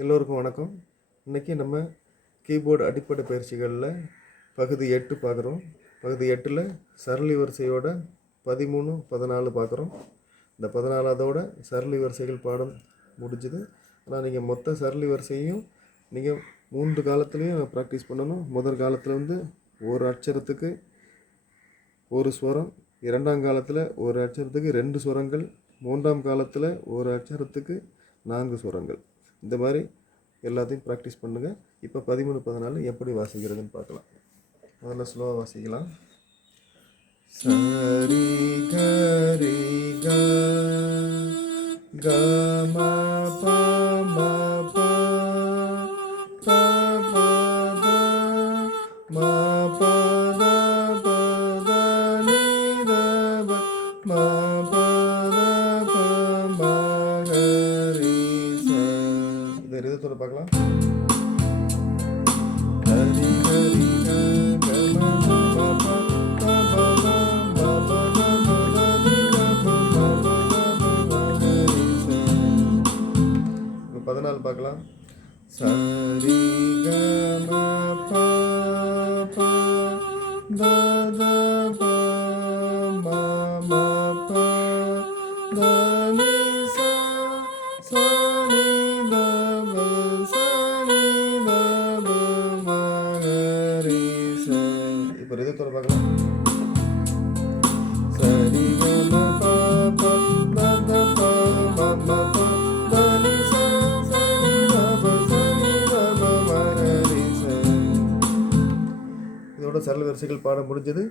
எல்லோருக்கும் வணக்கம். இன்றைக்கி நம்ம கீபோர்டு அடிப்படை பயிற்சிகளில் பகுதி 8 பார்க்குறோம். பகுதி 8ல் சரளி வரிசையோட 13, 14 பார்க்குறோம். இந்த 14ஆவதோட சரளி வரிசைகள் பாடம் முடிஞ்சுது. ஆனால் நீங்கள் மொத்த சரளி வரிசையும் நீங்கள் 3 காலத்துலேயும் ப்ராக்டிஸ் பண்ணணும். முதல் காலத்தில் வந்து ஒரு அட்சரத்துக்கு ஒரு ஸ்வரம், இரண்டாம் காலத்தில் ஒரு அட்சரத்துக்கு 2 ஸ்வரங்கள், மூன்றாம் காலத்தில் ஒரு அட்சரத்துக்கு 4 ஸ்வரங்கள். இந்த மாதிரி எல்லாத்தையும் ப்ராக்டிஸ் பண்ணுங்கள். இப்போ 13, 14 எப்படி வாசிக்கிறதுன்னு பார்க்கலாம். முதல்ல ஸ்லோவாக வாசிக்கலாம். சரி கரி க க ம ப ம ப ப ப த ம ப த ப த நி த ப ம ப த ப ம கரி ச. இந்த ரிதத்தோட பார்க்கலாம். ஹரி ஹரி க க ம ப ப ப ப ப ப ப ப த நி த ப ம ப த ப ம கரி ச. இப்போ 14 பார்க்கலாம். சரி க ம ப ப த த ப ம ம ப த நி ச ச நி த ப ச நி த ப ம கரி ச. இப்போ ரிதத்தோட பார்க்கலாம். சரி க ம ப ப த த ப ம ம ப த நி ச ச நி த ப ச நி த ப ம கரி ச. இதோட சரள வரிசைகள் பாடம் முடிஞ்சது.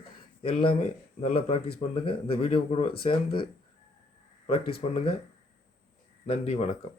எல்லாமே நல்லா ப்ராக்டிஸ் பண்ணுங்கள். இந்த வீடியோ கூட சேர்ந்து ப்ராக்டிஸ் பண்ணுங்கள். நன்றி, வணக்கம்.